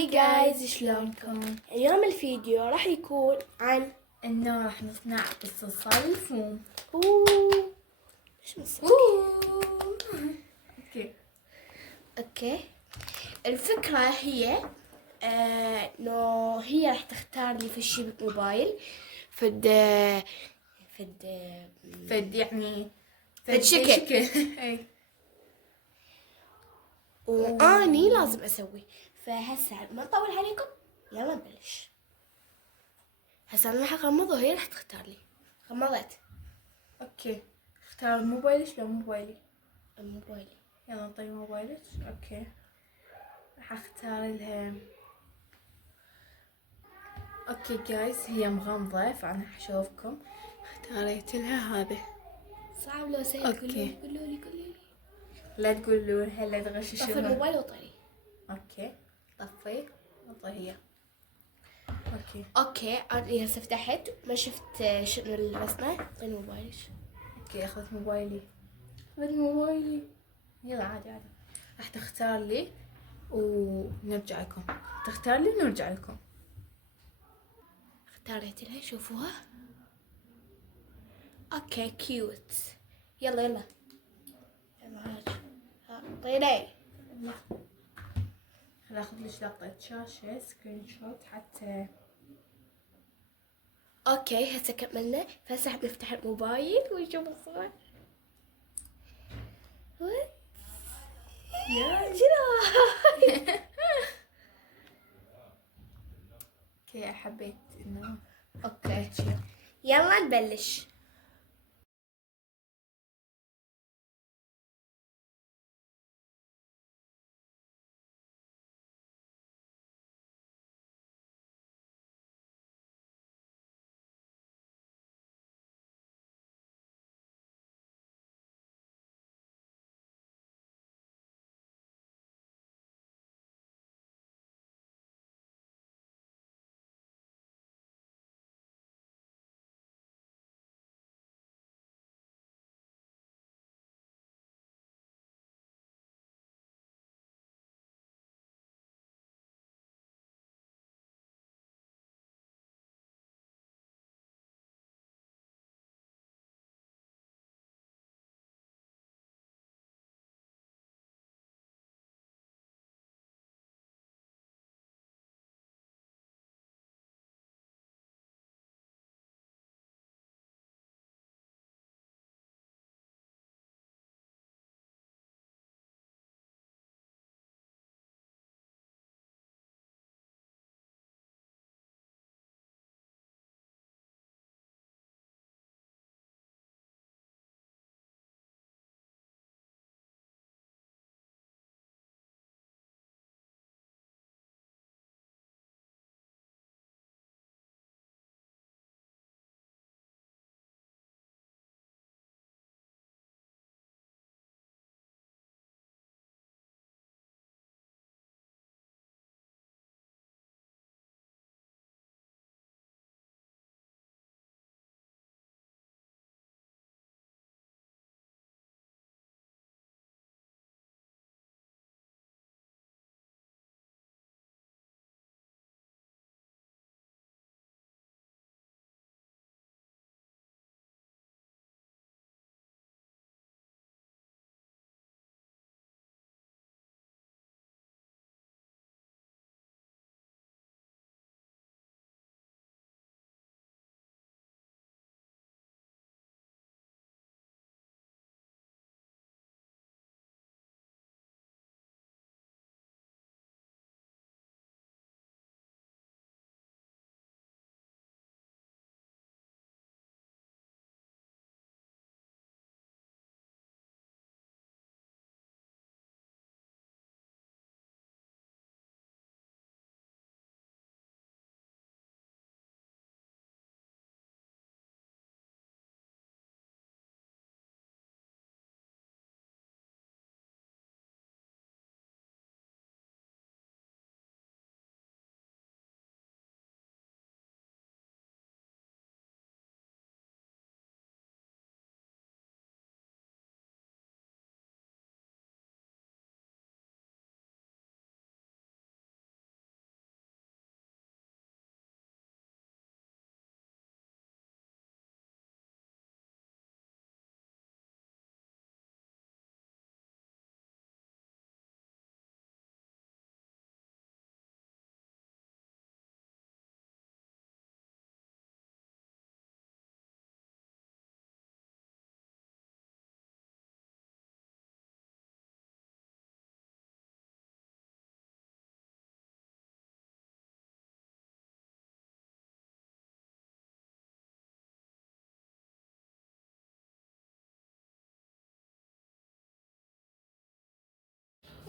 هاي جايز، شلونكم؟ اليوم الفيديو راح يكون عن انه راح نصنع بالصلصال الفوم. ايش مسك؟ اوكي الفكرة هي انه هي راح تختار لي في شي موبايل فد يعني فد شكل اي واني لازم اسوي. فهسه ما نطول عليكم، يلا نبلش. هسه انا راح اغمض وهي راح تختار لي. غمضت. اوكي، اختار موبايلك لو موبايلي. موبايلي. يلا طيب موبايلك. اوكي راح اختار لها. اوكي جايز، هي مغمضة فانا حشوفكم. اختاريت لها هذا. صعب لو سهل. أوكي. قولوا لي لا تقولوا هلا طفي تغششوها. الموبايل وطري. اوكي طفي هي. اوكي انا هسه فتحت ما شفت شنو الرسمة. طيب موبايلك. اوكي اخذت موبايلي. يلا عادي راح تختار لي ونرجع لكم. تختار لي ونرجع لكم. اختاريت لها، شوفوها. اوكي كيوت. يلا طيري. خل اخذ لك لقطة شاشة سكرين شوت حتى. اوكي هسه كملنا، فهسه بنفتح الموبايل ونشوف الصور. شنو؟ اوكي حبيت انه اوكي يلا نبلش.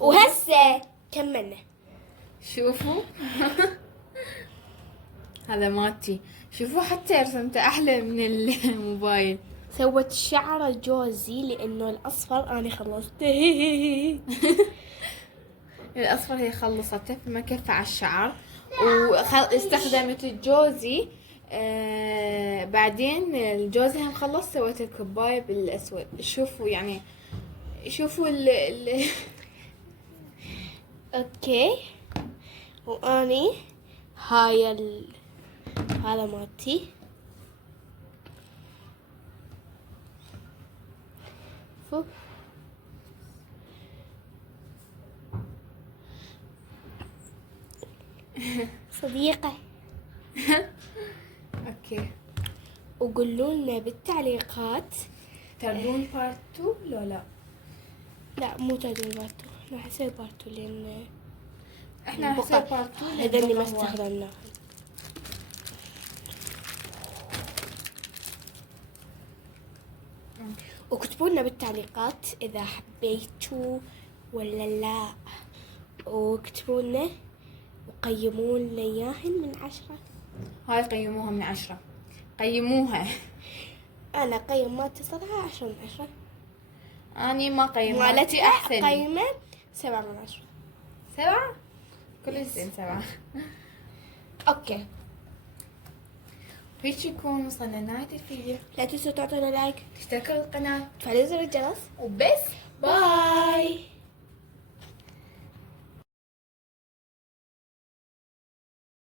وهسه كملنا. شوفوا هذا مالتي، شوفوا حتى رسمته احلى من الموبايل. سوت شعر جوزي لانه الاصفر انا خلصته. الاصفر هي خلصته فما كفى على الشعر، واستخدمت الجوزي. بعدين الجوزي هم خلص، سويت الكوباية بالاسود. شوفوا يعني، شوفوا اوكي. واني هاي هذا مالتي. شوف صديقة. اوكي، وقولوا لنا بالتعليقات تردون بارت 2 لو لا؟ لا مو تدري بارتو، راح اسوي بارتو لان احنا راح نسوي بارت 2 هذني ما استخدمناهم. وكتبوا لنا بالتعليقات اذا حبيتوا ولا لا، وكتبوا لنا وقيموا لنا اياهن من 10. هاي قيموها من 10، قيموها. انا قيم مالتي صراحة 10 من 10. اني ما قيمت، مالتي احسن. قيمة 7 من 10. 7 كل زين 7. اوكي، هيك يكون وصلنا لنهاية الفيديو. لا تنسوا تعطونا لايك، تشتركوا بالقناة تفعلوا زر الجرس، وبس. باي.